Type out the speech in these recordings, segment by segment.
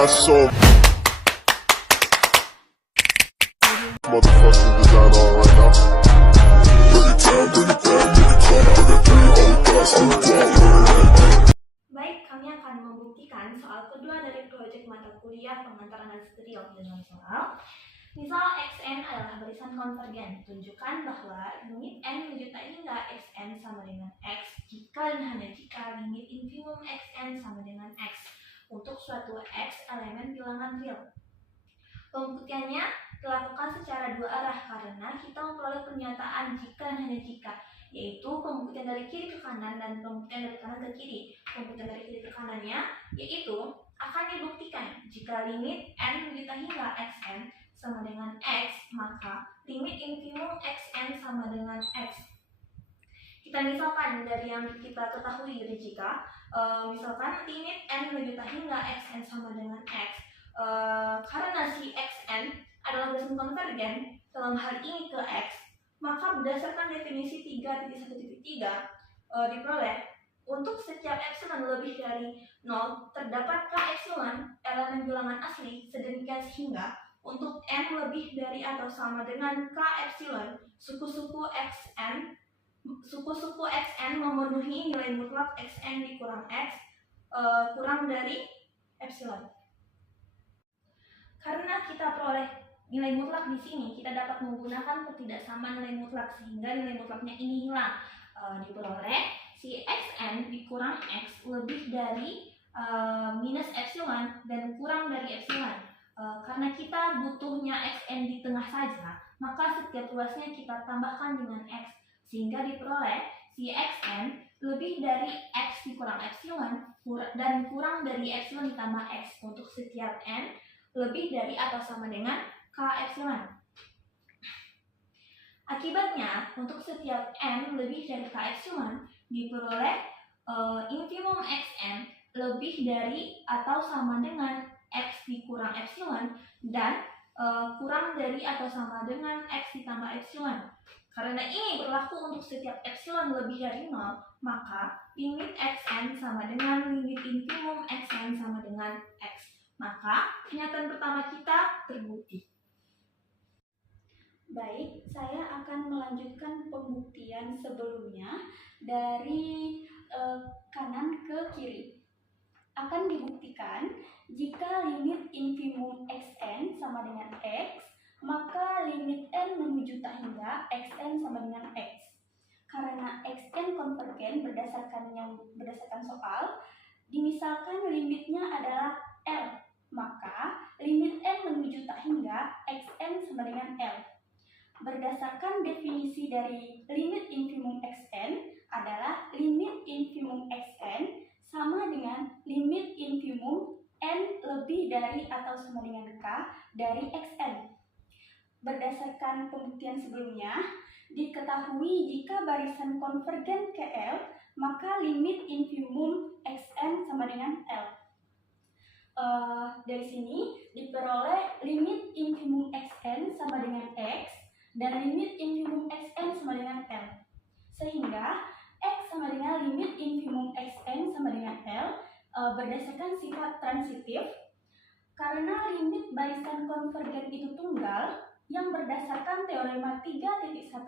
got so motherfucking design on right now. Bring it down, bring it down, make it clap. I got 3 old thoughts, I'm down. Baik, kami akan membuktikan soal kedua dari proyek mata kuliah pengantar analisis material internasional. Misal Xn adalah barisan konvergen. Tunjukkan bahwa limit n menuju tak hingga Xn sama dengan X jika dan hanya jika limit infimum Xn sama dengan X untuk suatu X elemen bilangan real. Pembuktiannya dilakukan secara dua arah karena kita memperoleh pernyataan jika dan hanya jika, yaitu pembuktian dari kiri ke kanan dan pembuktian dari kanan ke kiri. Pembuktian dari kiri ke kanannya yaitu akan dibuktikan jika limit n menuju tak hingga Xn sama dengan X, maka limit infimum Xn sama dengan X. Kita misalkan dari yang kita ketahui dari jika, misalkan limit n menuju tak hingga Xn sama dengan X, karena si Xn adalah barisan konvergen dalam hal ini ke X, maka berdasarkan definisi 3.1.3 diperoleh untuk setiap epsilon lebih dari 0 terdapat k epsilon elemen bilangan asli sedemikian sehingga untuk n lebih dari atau sama dengan k epsilon suku-suku xn memenuhi nilai mutlak xn dikurang x kurang dari epsilon. Karena kita peroleh nilai mutlak di sini, kita dapat menggunakan ketidaksamaan nilai mutlak sehingga nilai mutlaknya ini hilang. Diperoleh si xn dikurang x lebih dari minus epsilon dan kurang dari epsilon. Karena kita butuhnya xn di tengah saja, maka setiap ruasnya kita tambahkan dengan x sehingga diperoleh si xn lebih dari x dikurang epsilon dan kurang dari epsilon ditambah x untuk setiap n lebih dari atau sama dengan k epsilon. Akibatnya, untuk setiap n lebih dari k epsilon diperoleh infimum xn lebih dari atau sama dengan x dikurang epsilon dan kurang dari atau sama dengan x ditambah epsilon. Karena ini berlaku untuk setiap epsilon lebih dari 0, maka limit xn sama dengan limit infimum xn sama dengan x. Maka pernyataan pertama kita terbukti. Baik, saya akan melanjutkan pembuktian sebelumnya dari kanan ke kiri. Akan dibuktikan jika limit infimum xn sama dengan x, maka limit n menuju tak hingga xn sama dengan x. Karena xn konvergen berdasarkan soal, dimisalkan limitnya adalah L, maka limit n menuju tak hingga xn sama dengan L. Berdasarkan definisi dari limit infimum xn adalah limit infimum xn sama dengan limit infimum n lebih dari atau sama dengan k dari xn. Berdasarkan pembuktian sebelumnya, diketahui jika barisan konvergen ke L, maka limit infimum xn sama dengan L. Dari sini diperoleh limit infimum xn sama dengan x dan limit infimum xn sama dengan L. Sehingga x sama dengan limit infimum xn sama dengan L berdasarkan sifat transitif. Karena limit barisan konvergen itu tunggal yang berdasarkan teorema 3.1.4,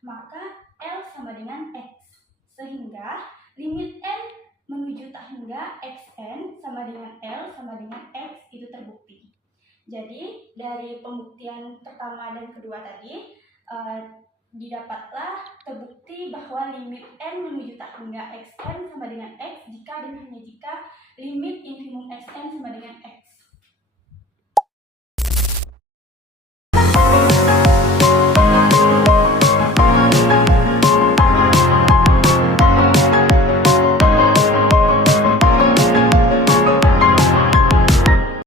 maka L sama dengan x. Sehingga limit n menuju tak hingga xn sama dengan L sama dengan x itu terbukti. Jadi dari pembuktian pertama dan kedua tadi didapatlah terbukti bahwa limit n menuju tak hingga xn sama dengan x jika dan hanya jika limit infimum xn sama dengan